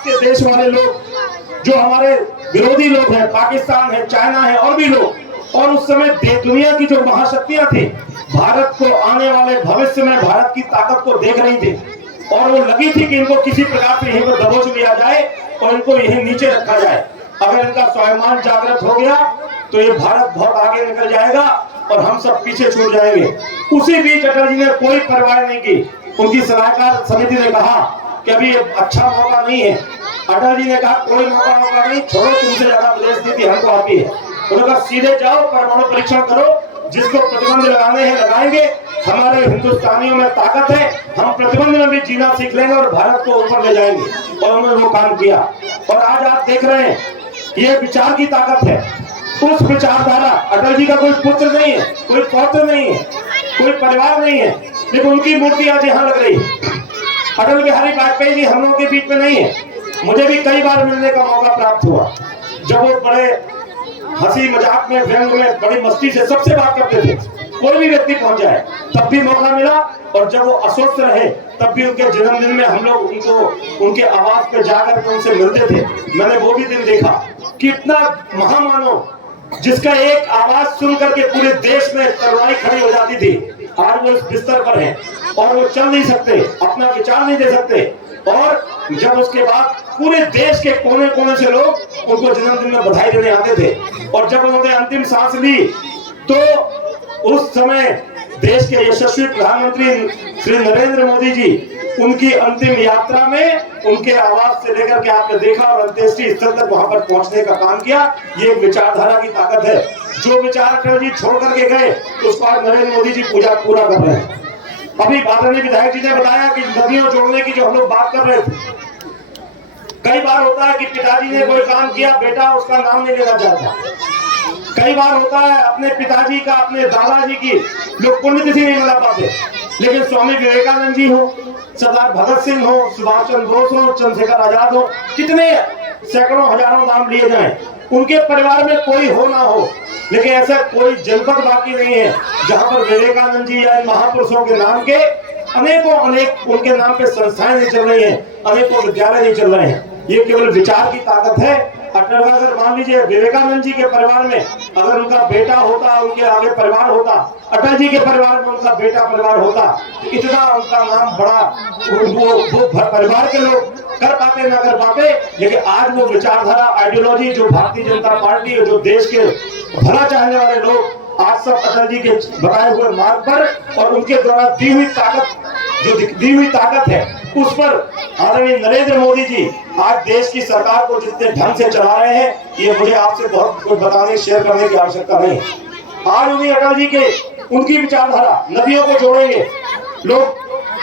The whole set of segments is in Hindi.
आसपास के देश वाले लोग, जो हमारे विरोधी लोग हैं, पाकिस्तान है, चाइना है और भी लोग, और उस समय दुनिया की जो महाशक्तियां थी, भारत को आने वाले भविष्य में भारत की ताकत को देख रही थी, और वो लगी थी कि इनको किसी प्रकार से यहीं पर दबोच लिया जाए और इनको यहीं नीचे रखा जाए। अगर इनका स्वाभिमान जागृत हो गया तो ये भारत बहुत आगे निकल जाएगा और हम सब पीछे छूट जाएंगे। उसी बीच अटल जी ने कोई परवाह नहीं की। उनकी सलाहकार समिति ने कहा कि अभी अच्छा मौका नहीं है। अटल जी ने कहा कोई मौका नहीं, छोड़ो, तुमसे ज्यादा विदेश नीति हमको आती है। उन्होंने कहा सीधे जाओ, परमाणु परीक्षण करो, जिसको प्रतिबंध लगाने हैं लगाएंगे, हमारे हिंदुस्तानियों में ताकत है, हम प्रतिबंध में भी जीना सीख लेंगे और भारत को ऊपर ले जाएंगे। और उन्होंने वो काम किया। और आज आप देख रहे हैं ये विचार की ताकत है। उस विचारधारा, अटल जी का कोई पुत्र नहीं है, कोई पौत्र नहीं है, कोई परिवार नहीं है, लेकिन उनकी मूर्ति आज यहाँ लग रही है। अटल बिहारी वाजपेयी जी हम लोगों के बीच में नहीं है। मुझे भी कई बार मिलने का मौका प्राप्त हुआ, जब वो बड़े हंसी मजाक में, व्यंग में, बड़ी मस्ती से सबसे बात करते थे। कोई भी व्यक्ति पहुंच जाए तब भी मौका मिला, और जब वो अस्वस्थ रहे तब भी उनके जन्मदिन में हम लोग उनको उनके आवास पे जाकर के उनसे मिलते थे। मैंने वो भी दिन देखा कि इतना महामानव, जिसका एक आवाज सुन करके पूरे देश में तलवारी खड़ी हो जाती थी, आज वो इस बिस्तर पर है और वो चल नहीं सकते, अपना विचार नहीं दे सकते। और जब उसके बाद पूरे देश के कोने कोने से लोग उनको जन्मदिन में बधाई देने आते थे, और जब उन्होंने अंतिम सांस ली तो उस समय देश के यशस्वी प्रधानमंत्री श्री नरेंद्र मोदी जी उनकी अंतिम यात्रा में उनके आवास से लेकर के आपने देखा और अंत्येष्टि स्थल तक वहां पर पहुंचने का काम किया। ये एक विचारधारा की ताकत है। जो विचार अटल जी छोड़ करके गए उसको आज नरेंद्र मोदी जी पूरा कर रहे हैं। अभी आदरणीय विधायक जी ने बताया कि नदियों जोड़ने की जो हम लोग बात कर रहे थे, कई बार होता है कि पिताजी ने कोई काम किया, बेटा उसका नाम नहीं लेना चाहता। कई बार होता है अपने पिताजी का, अपने दादाजी की लोग पुण्यतिथि नहीं मना पाते, लेकिन स्वामी विवेकानंद जी हो, सरदार भगत सिंह हो, सुभाष चंद्र बोस हो, चंद्रशेखर आजाद हो, कितने सैकड़ों हजारों नाम लिए जाएं, उनके परिवार में कोई हो ना हो, लेकिन ऐसा कोई जनपद बाकी नहीं है जहां पर विवेकानंद जी या महापुरुषों के नाम के अनेक उनके नाम पे संस्थाएं नहीं चल रही हैं, अनेकों विद्यालय नहीं चल रहे हैं। ये केवल विचार की ताकत है। अटल, अगर मान लीजिए विवेकानंद जी के परिवार में अगर उनका बेटा होता, उनके आगे परिवार होता, अटल जी के परिवार में उनका बेटा परिवार होता, तो इतना उनका नाम बड़ा वो परिवार के लोग कर पाते ना कर पाते। लेकिन आज वो विचारधारा, आइडियोलॉजी जो भारतीय जनता पार्टी और जो देश के भला चाहने वाले लोग आज सब अटल जी के बताए हुए मार्ग पर और उनके द्वारा दी हुई ताकत, जो दी हुई ताकत है, उस पर आदरणीय नरेंद्र मोदी जी आज देश की सरकार को जितने ढंग से चला रहे हैं, ये मुझे आपसे बहुत कुछ बताने, शेयर करने की आवश्यकता नहीं है। आज उन्हीं अटल जी के उनकी विचारधारा, नदियों को जोड़ेंगे लोग,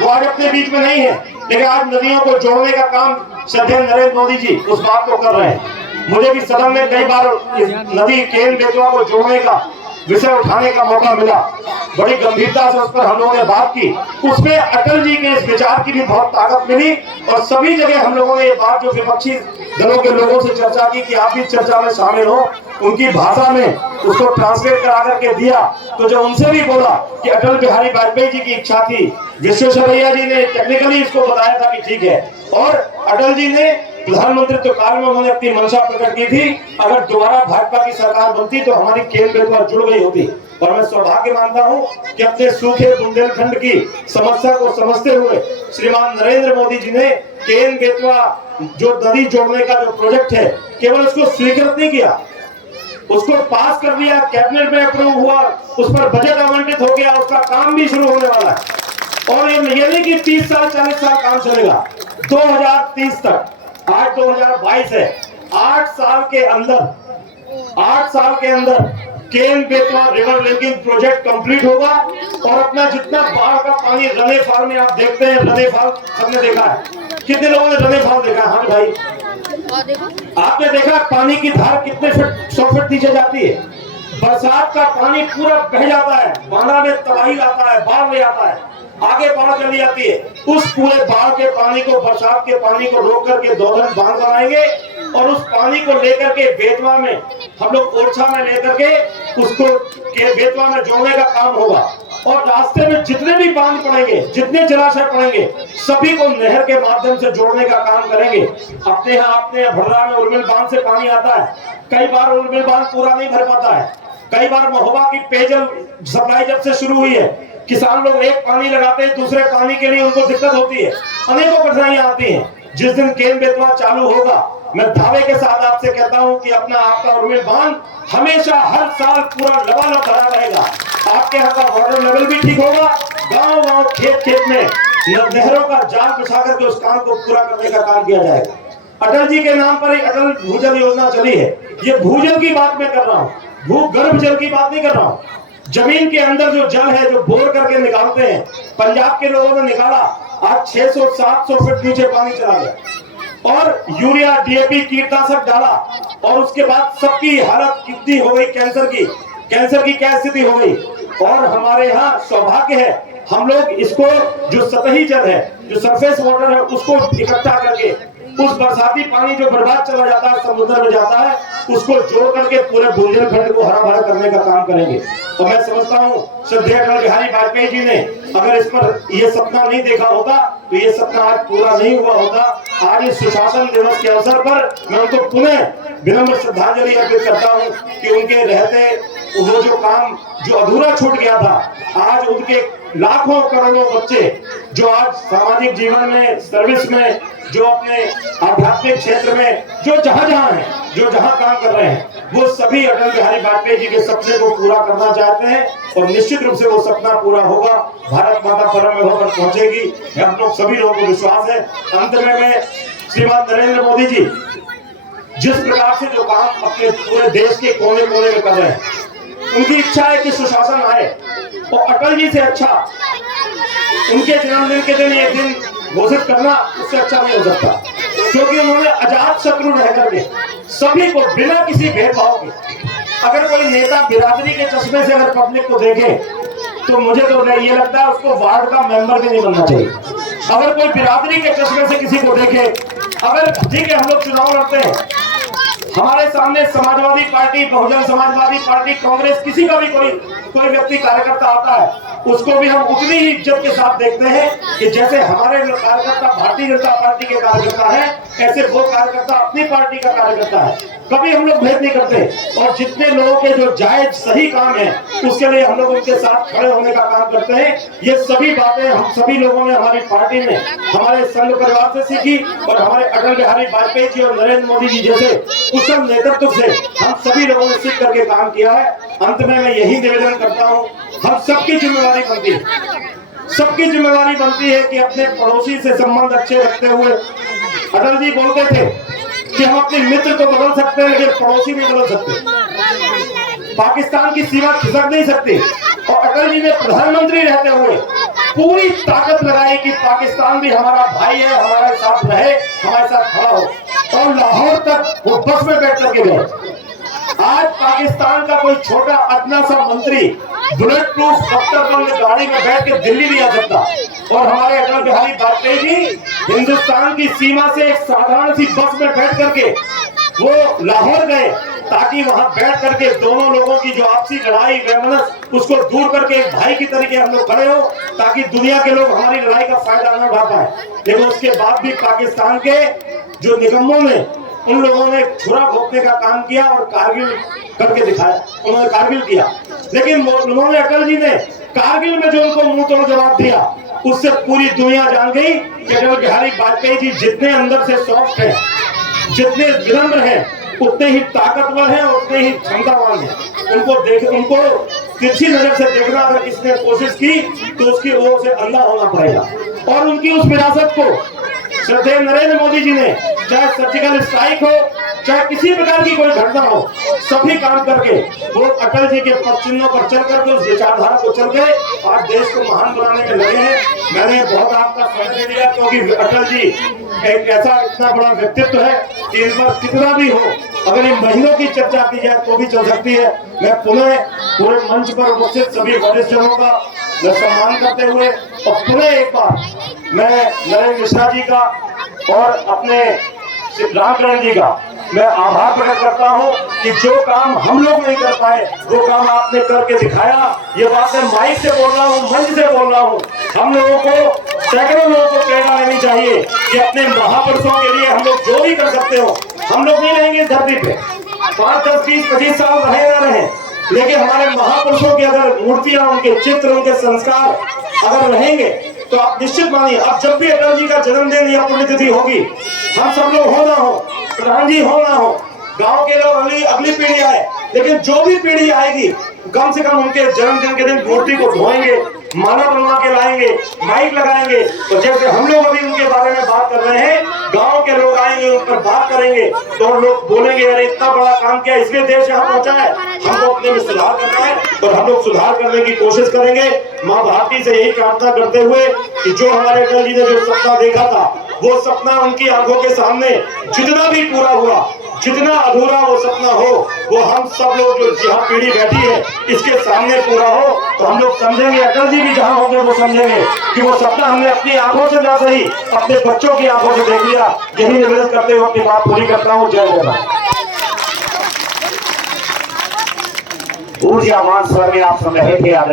वो आज अपने बीच में नहीं है, लेकिन आज नदियों को जोड़ने का काम श्रद्धेय नरेंद्र मोदी जी उस बात को कर रहे हैं। मुझे भी सदन में कई बार नदी केन बेतवा को जोड़ने का विषय उठाने का मौका मिला, बड़ी गंभीरता से उस पर हम लोगों ने बात की। उसमें अटल जी के इस विचार की भी बहुत ताकत मिली, और सभी जगह हम लोगों ने ये बात जो विपक्षी दलों के लोगों से चर्चा की कि आप भी चर्चा में शामिल हो, उनकी भाषा में उसको ट्रांसलेट करा करके दिया। तो जब उनसे भी बोला कि अटल बिहारी वाजपेयी जी की इच्छा थी, विश्वेश्वरैया जी ने टेक्निकली इसको बताया था कि ठीक है, और अटल जी ने प्रधानमंत्री काल में उन्होंने अपनी मंशा प्रकट की थी, अगर दोबारा भाजपा की सरकार बनती तो हमारी केन बेतवा जुड़ गई होती। और मैं सौभाग्य मानता हूं कि अपने सूखे बुंदेलखंड की समस्या को समझते हुए श्रीमान नरेंद्र मोदी जी ने केन बेतवा जो नदी जोड़ने का जो प्रोजेक्ट है, केवल उसको स्वीकृत नहीं किया, उसको पास कर दिया, कैबिनेट में अप्रूव हुआ, उस पर बजट आवंटित हो गया, उसका काम भी शुरू होने वाला है। और ये नहीं कि 30 साल 40 साल काम चलेगा, 2030 तक, आज 2022 है, 8 साल के अंदर Ken Betwa river linking project complete होगा। और अपना जितना बाढ़ का पानी रने फाल में आप देखते हैं, रने फाल सबने देखा है, कितने लोगों ने रने फाल देखा? हाँ भाई, आपने देखा पानी की धार कितने फीट, 100 फीट नीचे जाती है। बरसात का पानी पूरा बह जाता है, बांधा में तबाही लाता है, बाढ़ ले आता है, आगे बाढ़ चली जाती है। उस पूरे बाढ़ के पानी को, बरसात के पानी को रोक करके दोधन बांध बनाएंगे, और उस पानी को लेकर के बेतवा में हम लोग ओरछा में लेकर के उसको बेतवा में जोड़ने का काम होगा। और रास्ते में जितने भी बांध पड़ेंगे, जितने जलाशय पड़ेंगे, सभी को नहर के माध्यम से जोड़ने का काम करेंगे। अपने भड़रा में उर्मिल बांध से पानी आता है, कई बार उर्मिल बांध पूरा नहीं भर पाता है। कई बार महोबा की पेयजल सप्लाई जब से शुरू हुई है, किसान लोग एक पानी लगाते हैं, दूसरे पानी के लिए उनको दिक्कत होती है, अनेकों कठिनाइयां आती हैं। जिस दिन केन बेतवा चालू होगा, मैं दावे के साथ आपसे कहता हूं कि आपका उर्मिल बांध हमेशा हर साल पूरा लबालब भरा रहेगा। आपके यहाँ का वाटर लेवल भी ठीक होगा, गांव-गांव, खेत-खेत में नहरों का जाल बिछा करके उस काम को पूरा करने का काम किया जाएगा। अटल जी के नाम पर एक अटल भूजल योजना चली है। ये भूजल की बात मैं कर रहा हूँ, भूगर्भ जल की बात नहीं कर रहा हूँ। जमीन के अंदर जो जल है, जो बोर करके निकालते हैं, पंजाब के लोगों ने निकाला, आज 600-700 फीट नीचे पानी चला गया और यूरिया, डीएपी, कीटनाशक डाला और उसके बाद सबकी हालत कितनी हो गई, कैंसर की क्या स्थिति हो गई। और हमारे यहाँ सौभाग्य है, हम लोग इसको जो सतही जल है, जो सरफेस वाटर है, उसको इकट्ठा करके उस बरसाती पानी जो बर्बाद चला जाता है, समुद्र में जाता है, उसको जोड़ करके पूरे बुंदेलखंड को हरा भरा करने का काम करेंगे। और मैं समझता हूँ श्रद्धेय अटल बिहारी वाजपेयी जी ने अगर इस पर ये सपना नहीं देखा होता तो ये सपना आज पूरा नहीं हुआ होता। आज इस सुशासन दिवस के अवसर पर मैं उनको पुनः विनम्र श्रद्धांजलि अर्पित करता हूँ कि उनके रहते वो जो काम जो अधूरा छूट गया था, आज उनके लाखों करोड़ों बच्चे जो आज सामाजिक जीवन में, सर्विस में, जो अपने आध्यात्मिक क्षेत्र में जो जहां हैं, जो जहां काम कर रहे हैं, वो सभी अटल बिहारी वाजपेयी जी के सपने को पूरा करना चाहते हैं और निश्चित रूप से वो सपना पूरा होगा। भारत माता परम वैभव पर पहुंचेगी, हम लोग सभी लोगों को विश्वास है। अंत में मैं श्रीमान नरेंद्र मोदी जी जिस प्रकार से जो काम अपने पूरे देश के कोने कोने में कर रहे हैं, उनकी इच्छा है कि सुशासन आए और अटल जी से अच्छा उनके जन्मदिन के दिन एक दिन घोषित करना उससे अच्छा नहीं हो सकता, क्योंकि उन्होंने अजात शत्रु रह करके सभी को बिना किसी भेदभाव के, अगर कोई नेता बिरादरी के चश्मे से अगर पब्लिक को देखे तो मुझे तो ये लगता है उसको वार्ड का मेंबर भी नहीं बनना चाहिए। अगर कोई बिरादरी के चश्मे से किसी को देखे, अगर ठीक है हम लोग चुनाव लड़ते हैं, हमारे सामने समाजवादी पार्टी, बहुजन समाजवादी पार्टी, कांग्रेस, किसी का भी कोई व्यक्ति कार्यकर्ता आता है, उसको भी हम उतनी ही इज्जत के साथ देखते हैं कि जैसे हमारे कार्यकर्ता भारतीय जनता पार्टी के कार्यकर्ता है, ऐसे वो कार्यकर्ता अपनी पार्टी का कार्यकर्ता है। कभी हम लोग भेद नहीं करते और जितने लोगों के जो जायज सही काम है उसके लिए हम लोग उनके साथ खड़े होने का काम करते हैं। ये सभी बातें हम सभी लोगों ने हमारी पार्टी में, हमारे संघ परिवार से सीखी और हमारे अटल बिहारी वाजपेयी जी और नरेंद्र मोदी जी जैसे कुशल नेतृत्व से हम सभी लोगों ने सीख करके काम किया है। अंत में मैं यही निवेदन करता हूँ, हम सबकी जिम्मेवारी बनती है, सबकी जिम्मेवारी बनती है कि अपने पड़ोसी से संबंध अच्छे रखते हुए, अटल जी बोलते थे कि हम अपने मित्र तो बदल सकते हैं लेकिन पड़ोसी नहीं बदल सकते, पाकिस्तान की सीमा खिसक नहीं सकती। और अटल जी ने प्रधानमंत्री रहते हुए पूरी ताकत लगाई कि पाकिस्तान भी हमारा भाई है, हमारे साथ रहे, हमारे साथ खड़ा हो, और लाहौर तक वो बस में बैठ करके गए। आज पाकिस्तान का कोई छोटा अदना सा मंत्री बुलेट प्रूफ दफ्तर गाड़ी में बैठ के दिल्ली नहीं आ सकता, और हमारे अटल बिहारी वाजपेयी जी हिंदुस्तान की सीमा से एक साधारण सी बस में बैठ करके वो लाहौर गए ताकि वहां बैठ करके दोनों लोगों की जो आपसी लड़ाई वैमनस उसको दूर करके एक भाई की तरीके हम लोग खड़े हो ताकि दुनिया के लोग हमारी लड़ाई का फायदा न उठा पाए। लेकिन उसके बाद भी पाकिस्तान के जो निगमों ने, उन लोगों ने छुरा भोंकने का काम किया और कारगिल करके दिखाया, उन्होंने कारगिल किया। लेकिन उन्होंने, अटल जी ने कारगिल में जो उनको मुंह तोड़ जवाब दिया, उससे पूरी दुनिया जान गई कि अटल बिहारी वाजपेयी जी जितने अंदर से सॉफ्ट हैं, जितने विनम्र हैं, उतने ही ताकतवर हैं, उतने ही क्षमतावान हैं। उनको तिरछी नजर से देखना अगर किसने कोशिश की तो उसकी वो उसे अंधा होना पड़ेगा। और उनकी उस विरासत को श्रद्धेय नरेंद्र मोदी जी ने, चाहे सर्जिकल स्ट्राइक हो, चाहे किसी प्रकार की कोई घटना हो, सभी काम करके वो अटल जी के पद चिन्हों पर चल करके उस विचारधारा को चल गए, आज देश को महान बनाने में लगे हैं। मैंने बहुत आपका समय दिया क्योंकि अटल जी एक ऐसा इतना बड़ा व्यक्तित्व है कि इन पर कितना भी हो, अगर इन महीनों की चर्चा की जाए तो भी चल सकती है। मैं पुनः पूरे मंच पर उपस्थित सभी वरिष्ठ जनों का सम्मान करते हुए और पुनः एक बार मैं नरेंद्र मिश्रा जी का और अपने रामचरण जी का मैं आभार प्रकट करता हूं कि जो काम हम लोग नहीं कर पाए वो काम आपने करके दिखाया। ये बात मैं माइक से बोल रहा हूं, मंच से बोल रहा हूं। हम लोगों को, सैकड़ों लोगों को प्रेरणा लेनी चाहिए कि अपने महापुरुषों के लिए हम लोग जो भी कर सकते हो। हम लोग नहीं रहेंगे इस धरती पे 5, 10, 20, 25 साल रहे ना रहे, लेकिन हमारे महापुरुषों की अगर मूर्तियां, उनके चित्र, उनके संस्कार अगर रहेंगे तो आप निश्चित मानिए, अब जब भी अटल जी का जन्मदिन या पुण्यतिथि होगी, हम सब लोग हो ना हो, प्रधान जी हो ना हो, गांव के लोग, अगली पीढ़ी आए, लेकिन जो भी पीढ़ी आएगी कम से कम उनके जन्मदिन के दिन मूर्ति को धोएंगे, माला बनवा के लाएंगे, माइक लगाएंगे। तो जैसे हम लोग अभी उनके बारे में बात कर रहे हैं, गांव के लोग आएंगे, उन पर बात करेंगे तो लोग बोलेंगे अरे इतना बड़ा काम किया, इसलिए देश यहाँ पहुंचा है, हमको अपने में सुधार करना है और हम लोग सुधार करने की कोशिश करेंगे। माँ भारती से यही प्रार्थना करते हुए कि जो हमारे अटल जी ने जो सपना देखा था, वो सपना उनकी आंखों के सामने जितना भी पूरा हुआ, जितना अधूरा वो सपना हो, वो हम सब लोग जो जहाँ पीढ़ी बैठी है इसके सामने पूरा हो, तो हम लोग समझेंगे, अटल जी भी जहाँ होंगे वो समझेंगे कि वो सपना हमने अपनी आंखों से ना सही अपने बच्चों की आंखों से देख लिया। यही निवेदन करते हुए अपनी बात पूरी करता हूँ। जय जवान। ऊर्जावान स्वर में आप सुन रहे थे।